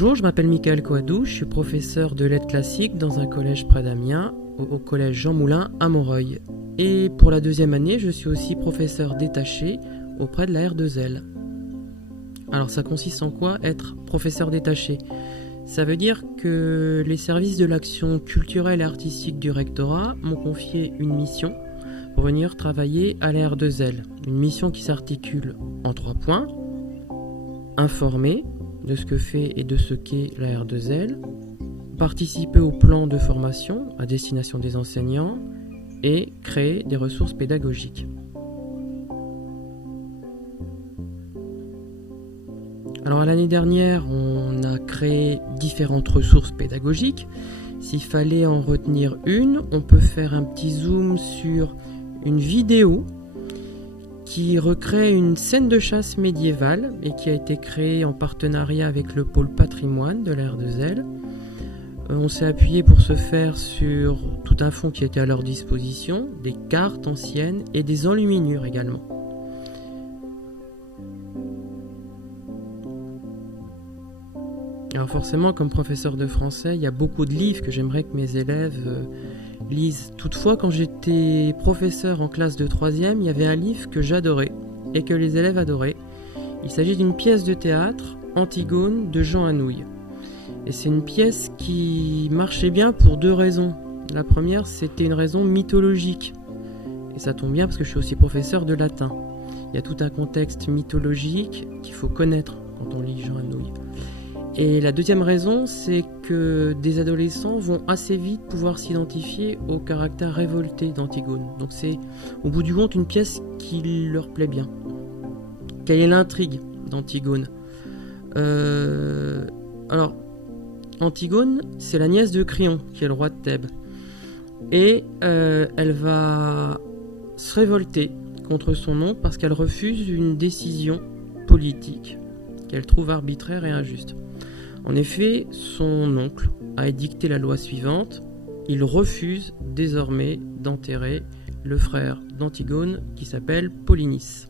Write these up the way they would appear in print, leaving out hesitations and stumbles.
Bonjour, je m'appelle Michael Coadou, je suis professeur de lettres classiques dans un collège près d'Amiens, au collège Jean Moulin à Montreuil. Et pour la deuxième année, je suis aussi professeur détaché auprès de la R2L. Alors ça consiste en quoi être professeur détaché ? Ça veut dire que les services de l'action culturelle et artistique du rectorat m'ont confié une mission pour venir travailler à la R2L. Une mission qui s'articule en 3 points. Informer de ce que fait et de ce qu'est la R2L, participer au plan de formation à destination des enseignants et créer des ressources pédagogiques. Alors l'année dernière, on a créé différentes ressources pédagogiques. S'il fallait en retenir une, on peut faire un petit zoom sur une vidéo qui recrée une scène de chasse médiévale et qui a été créée en partenariat avec le pôle patrimoine de la R2L. On s'est appuyé pour ce faire sur tout un fonds qui était à leur disposition, des cartes anciennes et des enluminures également. Alors forcément, comme professeur de français, il y a beaucoup de livres que j'aimerais que mes élèves lisent. Toutefois, quand j'étais professeur en classe de 3e, il y avait un livre que j'adorais et que les élèves adoraient. Il s'agit d'une pièce de théâtre, Antigone, de Jean Anouilh. Et c'est une pièce qui marchait bien pour 2 raisons. La première, c'était une raison mythologique. Et ça tombe bien parce que je suis aussi professeur de latin. Il y a tout un contexte mythologique qu'il faut connaître quand on lit Jean Anouilh. Et la deuxième raison, c'est que des adolescents vont assez vite pouvoir s'identifier au caractère révolté d'Antigone. Donc c'est, au bout du compte, une pièce qui leur plaît bien. Quelle est l'intrigue d'Antigone ? Alors, Antigone, c'est la nièce de Créon, qui est le roi de Thèbes. Et elle va se révolter contre son oncle parce qu'elle refuse une décision politique qu'elle trouve arbitraire et injuste. En effet, son oncle a édicté la loi suivante. Il refuse désormais d'enterrer le frère d'Antigone qui s'appelle Polynice.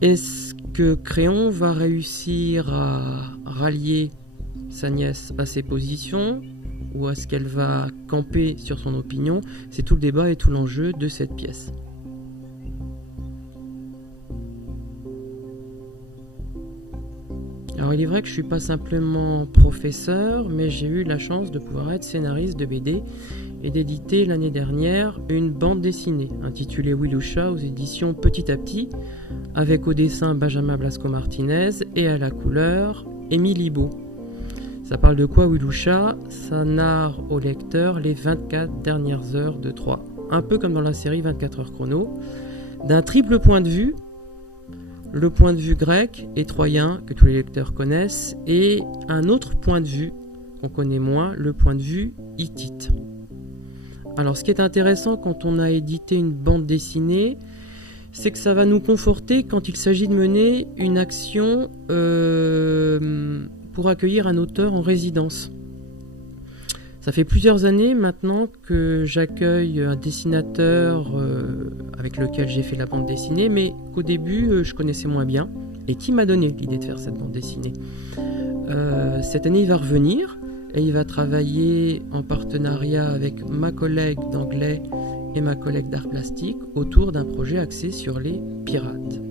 Est-ce que Créon va réussir à rallier sa nièce à ses positions ou est-ce qu'elle va camper sur son opinion ? C'est tout le débat et tout l'enjeu de cette pièce. Alors il est vrai que je ne suis pas simplement professeur, mais j'ai eu la chance de pouvoir être scénariste de BD et d'éditer l'année dernière une bande dessinée intitulée Wilusha aux éditions Petit à Petit, avec au dessin Benjamin Blasco-Martinez et à la couleur Émile Beau. Ça parle de quoi Wilusha ? Ça narre au lecteur les 24 dernières heures de Troie, un peu comme dans la série 24 heures chrono, d'un triple point de vue. Le point de vue grec et troyen que tous les lecteurs connaissent et un autre point de vue qu'on connaît moins, le point de vue hittite. Alors ce qui est intéressant quand on a édité une bande dessinée, c'est que ça va nous conforter quand il s'agit de mener une action pour accueillir un auteur en résidence. Ça fait plusieurs années maintenant que j'accueille un dessinateur avec lequel j'ai fait la bande dessinée, mais qu'au début je connaissais moins bien et qui m'a donné l'idée de faire cette bande dessinée. Cette année il va revenir et il va travailler en partenariat avec ma collègue d'anglais et ma collègue d'art plastique autour d'un projet axé sur les pirates.